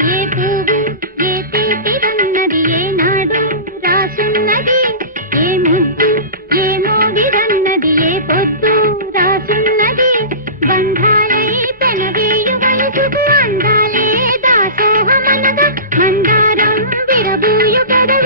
ఏ పువ్వు ఏ తీపిదన్నది ఏనాడు రాసున్నది, ఏ ముద్దు ఏ మోగిదన్నది ఏ పొద్దు రాసున్నది. బంధాలై పెనవేయు వయసుకు అందాలే దాసోహమనగా మందారం విరబూయు కదా.